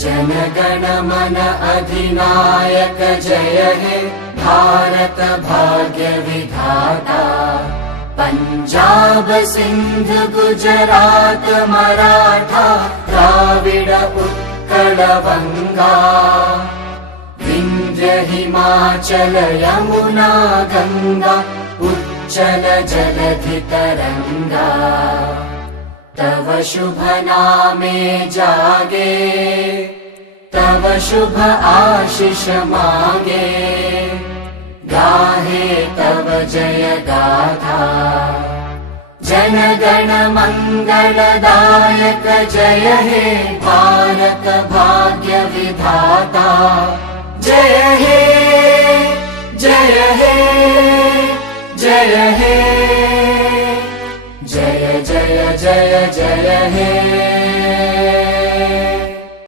जनगण मन अधिनायक जय हे भारत भाग्य विधाता। पंजाब सिंध गुजरात मराठा द्राविड उत्कल बंगा। विंध्य हिमाचल यमुना गंगा उच्चल जलधि तरंगा। तव शुभ नामे जागे तव शुभ आशीष मांगे। गाहे तव जय गाथा जनगण मंगलदायक जय हे भारत भाग्य विधाता। जय हे जय हे जय हे जय जय जय जय हे।